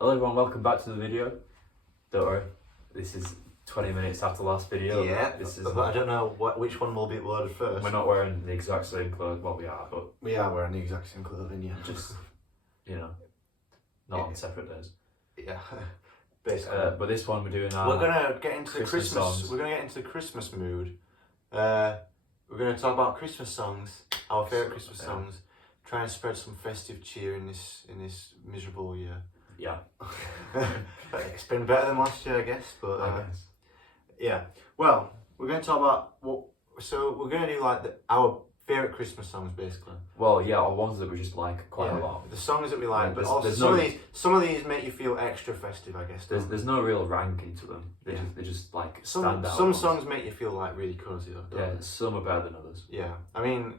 Hello everyone, welcome back to the video. Don't worry, this is 20 minutes after the last video. Yeah, this is. but I don't know which one will be uploaded first. We're not wearing the exact same clothes. Well, we are, but we are wearing the exact same clothing. Yeah, just not on separate days. Yeah, basically. But this one we're doing. We're gonna get into Christmas songs. We're gonna get into the Christmas mood. We're gonna talk about Christmas songs, our favorite Christmas songs. Try and spread some festive cheer in this miserable year. Yeah. It's been better than last year, I guess. But I guess. Yeah. Well, we're going to talk about So we're going to do like our favourite Christmas songs, basically. Well, yeah, or ones that we just like quite a lot. The songs that we like, but there's also some of these make you feel extra festive, I guess. There's no real ranking to them. They just like stand out. Some songs make you feel like really cosy, though. Yeah, some are better than others. Yeah, I mean,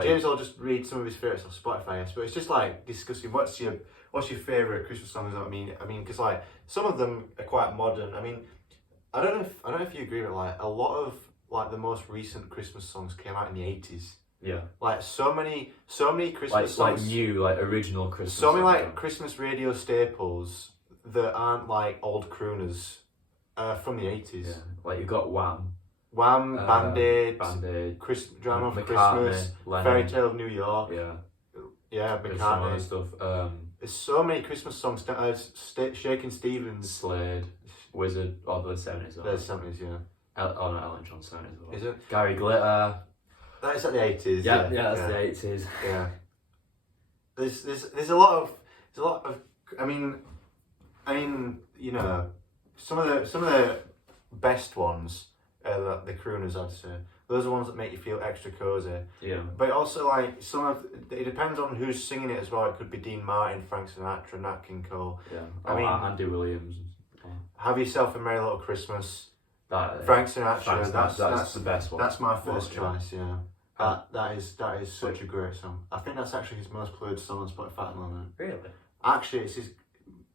James will just read some of his favourites off Spotify, yes, but it's just like discussing what's your favourite Christmas songs. I mean, because like some of them are quite modern. I mean, I don't know if you agree, but like a lot of like the most recent Christmas songs came out in the 80s. Yeah. Like so many Christmas songs. Like new, like original Christmas. So many like Christmas radio staples that aren't like old crooners from the 80s. Yeah. Like you've got Wham, Band-Aid, Drama of Christmas, Lennon. Fairy Tale of New York. Yeah, McCartney. Stuff. There's so many Christmas songs. Shakin' Stevens, Slade, Wizard, or the 70s. The 70s, yeah. Elton John 70s. Is it? Gary Glitter. That is at the 80s. Yeah, that's the 80s. Yeah. There's a lot of. I mean, you know, some of the best ones are the crooners, I'd say. Those are ones that make you feel extra cozy. Yeah. But also, like, it depends on who's singing it as well. It could be Dean Martin, Frank Sinatra, Nat King Cole. Yeah. I mean, Andy Williams. Have Yourself a Merry Little Christmas. Frank Sinatra. That's the best one. That's my first choice. Yeah. That is such a great song. I think that's actually his most played song on Spotify at the moment. Really? Actually, it's his.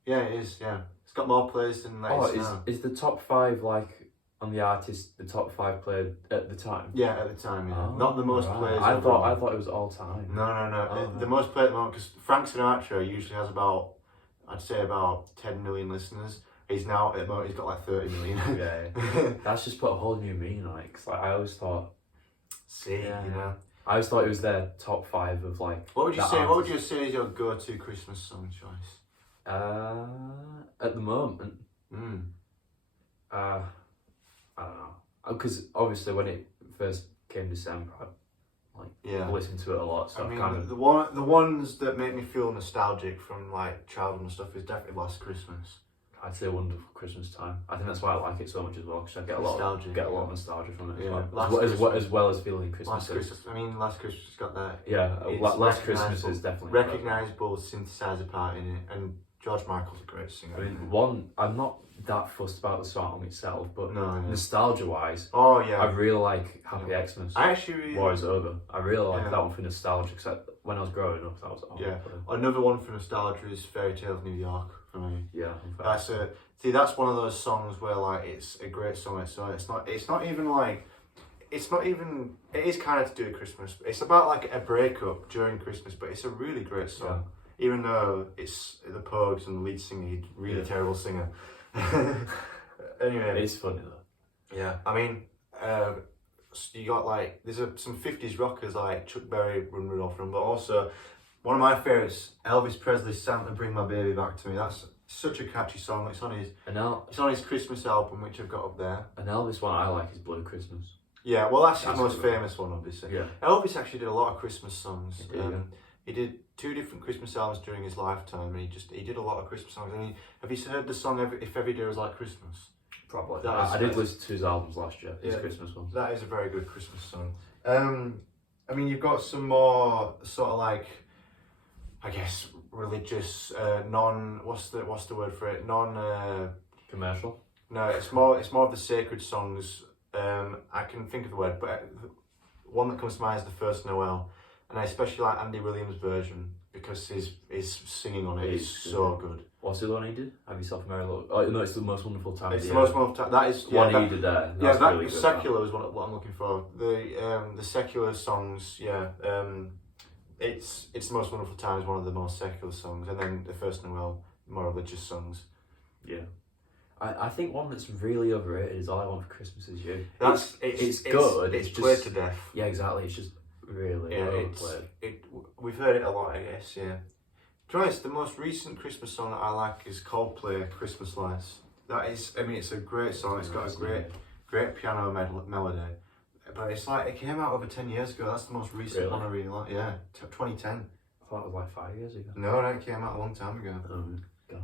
Yeah, it is. Yeah, it's got more plays than that. Is the top 5 like? On the artist, the top 5 played at the time. Yeah, at the time. Yeah, not the most played. I thought it was all time. No. The most played at the moment, because Frank Sinatra usually has about 10 million listeners. He's now at the moment he's got like 30 million. Yeah. That's just put a whole new meaning on it. Cause like I always thought. You know. I always thought it was their top 5 of like. What would you say? Artist. What would you say is your go-to Christmas song choice? At the moment. I don't know, because obviously when it first came December, I listened to it a lot. So I mean, the ones that make me feel nostalgic from like childhood and stuff is definitely Last Christmas. I'd say Wonderful Christmas Time. I think that's why I like it so much as well, because I get a lot of nostalgia from it as well as feeling Christmas. Last Christmas. I mean, Last Christmas has got that. Yeah, Last Christmas is definitely recognisable synthesizer part in it, and George Michael's a great singer. I mean, I'm not that fussed about the song itself, but nostalgia-wise, I really like Happy Xmas. I actually War is Over. I really like that one for nostalgia, because when I was growing up, that was Another one for nostalgia is Fairy Tale of New York for me. Yeah, that's one of those songs where like it's a great song. So it is kind of to do with Christmas. It's about like a breakup during Christmas, but it's a really great song. Yeah. Even though it's the Pogues and the lead singer, he's a really terrible singer. Anyway, it's funny though. Yeah, I mean, you got like there's some 50s rockers like Chuck Berry, Run Rudolph, but also one of my favourites, Elvis Presley's "Santa Bring My Baby Back to Me." That's such a catchy song. It's on his Christmas album, which I've got up there. An Elvis one I like is Blue Christmas. Yeah, well that's his most famous one, obviously. Yeah. Elvis actually did a lot of Christmas songs. He did 2 different Christmas albums during his lifetime, and he did a lot of Christmas songs. I mean, have you heard the song "If Every Day Was Like Christmas"? Probably. I did listen to his albums last year. His Christmas ones. That is a very good Christmas song. I mean, you've got some more sort of like, I guess, religious, what's the word for it? Commercial. No, it's more of the sacred songs. I can think of the word, but one that comes to mind is the First Noel. And I especially like Andy Williams' version because his singing on it is so good. What's the one he did? Have Yourself a Merry Little... Oh, no, it's The Most Wonderful Time. It's The Most Wonderful Time. That is... One he did there. Really good, secular is what I'm looking for. The secular songs, it's The Most Wonderful Time is one of the most secular songs. And then the First Noel more religious songs. Yeah. I think one that's really overrated is All I Want for Christmas Is You. It's good. It's just played to death. Yeah, exactly. It's just really overplayed. We've heard it a lot, I guess. Yeah. To be honest, the most recent Christmas song that I like is Coldplay, Christmas Lights. That is, I mean, it's a great song. It's got a great piano melody. But it's like, it came out over 10 years ago. That's the most recent one I really like. Yeah, 2010. I thought it was like 5 years ago. No, it came out a long time ago. Oh, God.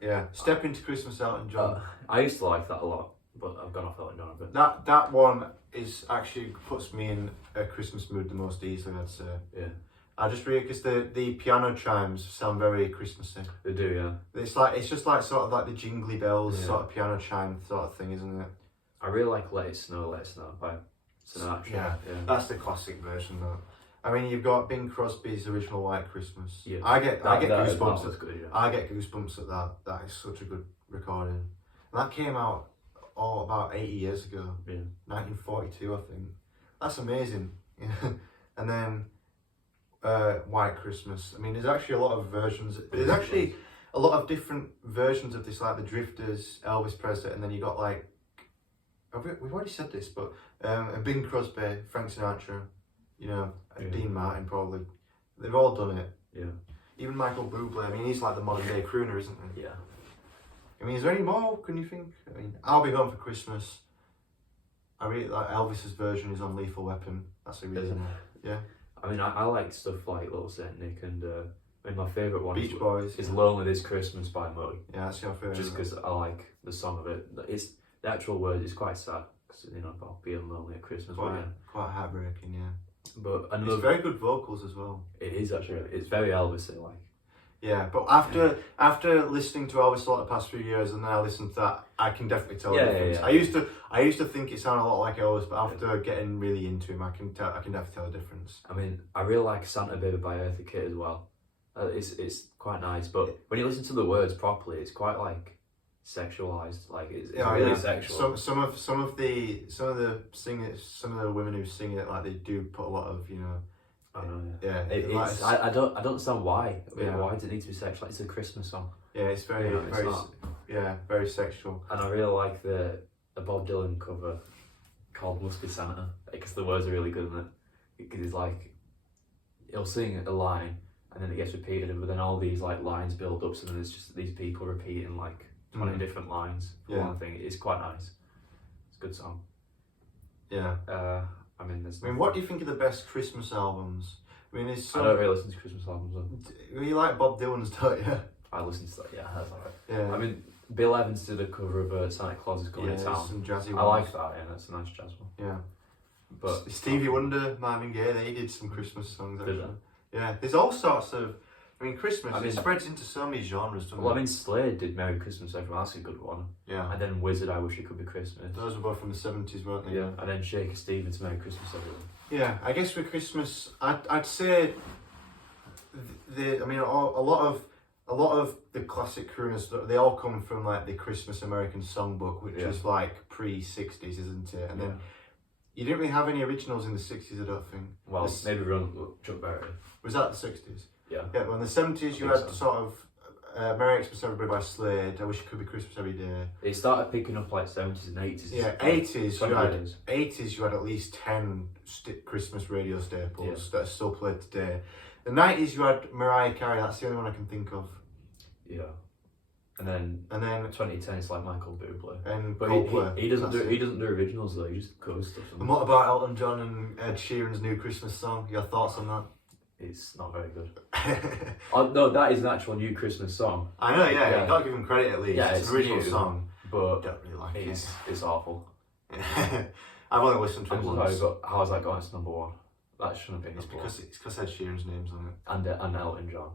Yeah, Step Into Christmas, Elton John. I used to like that a lot, but I've gone off Elton John a bit. That one is actually puts me in a Christmas mood the most easily, I'd say. Yeah. I just really, because the piano chimes sound very Christmassy. They do, yeah. It's just like sort of like the jingly bells sort of piano chime sort of thing, isn't it? I really like Let It Snow by Sinatra. Yeah, that's the classic version though. I mean, you've got Bing Crosby's original White Christmas. Yeah. I get goosebumps. Good, yeah. I get goosebumps at that. That is such a good recording. And that came out about 80 years ago. Yeah. 1942, I think. That's amazing. And then White Christmas. I mean, there's actually a lot of versions. There's actually a lot of different versions of this, like the Drifters, Elvis Presley, and then you got like, we've already said this, but Bing Crosby, Frank Sinatra, Dean Martin probably. They've all done it. Yeah. Even Michael Bublé. I mean, he's like the modern day crooner, isn't he? Yeah. I mean, is there any more? Can you think? I mean, I'll Be Gone for Christmas. I really like Elvis's version is on Lethal Weapon. That's a reason. Yeah. I mean, I like stuff like Little Saint Nick and I mean, my favourite one Beach Boys is Lonely This Christmas by Moe. Yeah, that's your favourite. Just because I like the song of it. The actual word is quite sad, because about being lonely at Christmas. Quite heartbreaking, yeah. But it's very good vocals as well. It is actually. It's very Elvis-y, like. Yeah, but after listening to Elvis a lot the past few years, and then I listened to that, I can definitely tell the difference. Yeah. I used to think it sounded a lot like Elvis, but after getting really into him, I can definitely tell the difference. I mean, I really like Santa Baby by Eartha Kitt as well. It's quite nice, but when you listen to the words properly, it's quite like sexualized. Like it's really sexual. Some of the singers, some of the women who sing it, like they do put a lot of I know, yeah. I don't understand why. Why does it need to be sexual? It's a Christmas song. Yeah, it's very very sexual. And I really like the Bob Dylan cover called "Must Be Santa" because the words are really good in it. Because it's like he'll sing a line and then it gets repeated, but then all these like lines build up, so then there's just these people repeating like 20 different lines for one thing. It's quite nice. It's a good song. Yeah. I mean, what do you think of the best Christmas albums? I mean, I don't really listen to Christmas albums. Though. You like Bob Dylan's, don't you? I listen to that. Yeah, that's alright. Yeah. I mean, Bill Evans did a cover of Santa Claus Is Coming to Town. Some jazzy ones. I like that. Yeah, that's a nice jazz one. Yeah. But Stevie Wonder, Marvin Gaye, they did some Christmas songs. Did they? Yeah. There's all sorts of. I mean, Christmas, it spreads into so many genres, doesn't it? Well, I mean, Slade did Merry Christmas Everyone, that's a good one. Yeah. And then Wizard, I Wish It Could Be Christmas. Those were both from the 70s, weren't they? Yeah. And then Shaker Stevens, Merry Christmas Everyone. Yeah, I guess for Christmas, I'd say, a lot of the classic crooners, they all come from like the Christmas American Songbook, which is like pre-60s, isn't it? And then you didn't really have any originals in the 60s, I don't think. Well, maybe Chuck Berry. Was that the 60s? Yeah. Yeah, well in the 70s you had sort of Merry Xmas Everybody by Slade, I Wish It Could Be Christmas Every Day. It started picking up like 70s and 80s. Yeah, 80s you had at least 10 Christmas radio staples that are still played today. The 90s you had Mariah Carey, that's the only one I can think of. Yeah. And then 2010 it's like Michael Bublé. And but Coldplay. He doesn't do originals though, he just covers stuff. And what about Elton John and Ed Sheeran's new Christmas song? Your thoughts on that? It's not very good. No, that is an actual new Christmas song. I know, yeah. You gotta give him credit at least. Yeah, it's an original new, song. But I don't really like it. It's awful. I've only listened to it once. How has that got into number one? That shouldn't have been number one. It's because Ed Sheeran's name's on it. And Elton John.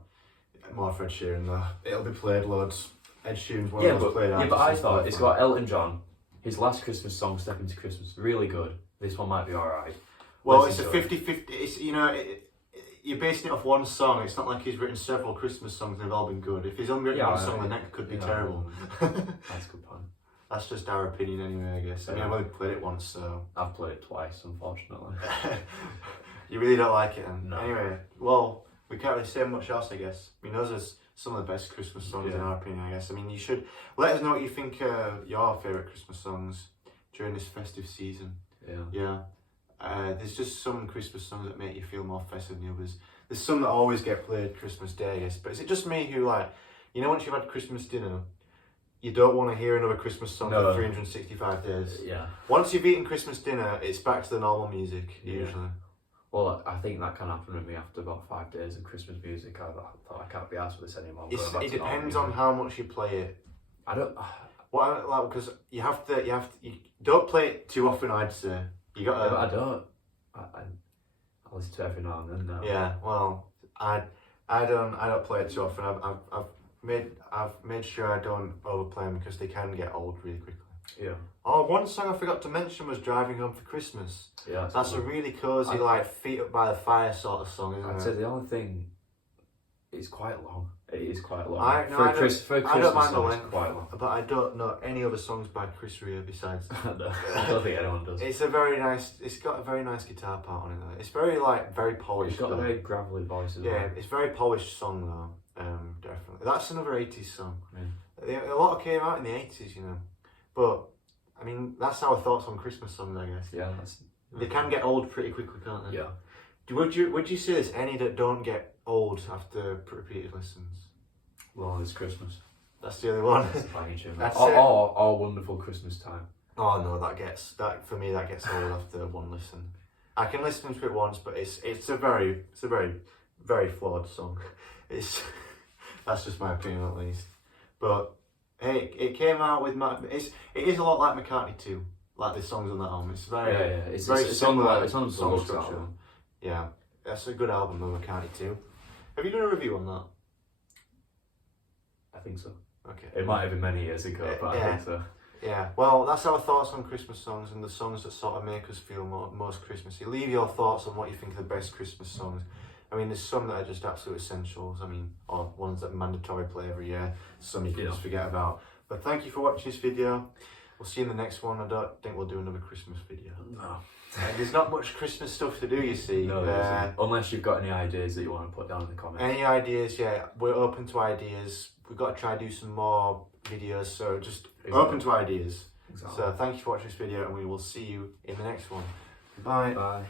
More for Ed Sheeran though. It'll be played loads. Ed Sheeran's one of those played artists. Yeah, but I thought it's got Elton John. His last Christmas song, Step Into Christmas, really good. This one might be alright. Well, it's a 50-50. It's, you're basing it off one song. It's not like he's written several Christmas songs and they've all been good. If he's only written one song, the next could be terrible. That's a good point. That's just our opinion anyway, I guess. I mean, I've only played it once, so... I've played it twice, unfortunately. You really don't like it then? No. Anyway, well, we can't really say much else, I guess. I mean, those some of the best Christmas songs in our opinion, I guess. I mean, you should let us know what you think your favourite Christmas songs during this festive season. Yeah. There's just some Christmas songs that make you feel more festive than others. There's some that always get played Christmas Day, I guess. But is it just me who, like, you know, once you've had Christmas dinner, you don't want to hear another Christmas song for 365 days. Yeah. Once you've eaten Christmas dinner, it's back to the normal music, usually. Well, I think that can happen with me after about 5 days of Christmas music. I thought I can't be asked for this anymore. It depends on how much you play it. I don't. Well, like, because you don't play it too often. I'd say you got. But I don't. I listen to it every now and then. Now. Yeah. Well, I don't play it too often. I've made sure I don't overplay them because they can get old really quickly. Yeah. Oh, one song I forgot to mention was "Driving Home for Christmas." Yeah. That's a really cosy, like feet up by the fire sort of song, isn't it? I'd say the only thing, it's quite long. It is quite long. I don't mind the length, quite long. but I don't know any other songs by Chris Rea besides. I don't think anyone does. It's got a very nice guitar part on it though. It's very polished. It's got a very gravelly voice as well. Yeah, it's a very polished song though. Definitely. That's another 80s song. Yeah. A lot came out in the 80s, you know. But I mean, that's our thoughts on Christmas songs, I guess. Yeah, they can get old pretty quickly, can't they? Yeah. Would you say there's any that don't get old after repeated listens? Well, it's Christmas. That's the only one. That's a banging tune. That's or Wonderful Christmas Time. Oh no, that gets old after one listen. I can listen to it once, but it's a very very flawed song. That's just my opinion at least. But hey, it came out with it is a lot like McCartney too. Like the songs on that album. It's very It's very similar. It's on the song structure. structure. Yeah, that's a good album, though, McCartney too. Have you done a review on that? I think so. Okay. It might have been many years ago, but I think so. Yeah, well, that's our thoughts on Christmas songs and the songs that sort of make us feel most Christmassy. Leave your thoughts on what you think are the best Christmas songs. I mean, there's some that are just absolute essentials. I mean, or ones that mandatory play every year. Some you can just forget about. But thank you for watching this video. We'll see you in the next one. I don't think we'll do another Christmas video. No. There's not much Christmas stuff to do, you see. No, there isn't. Unless you've got any ideas that you want to put down in the comments. Any ideas, yeah. We're open to ideas. We've got to try do some more videos, so just open to ideas. Exactly. So thank you for watching this video, and we will see you in the next one. Bye. Bye.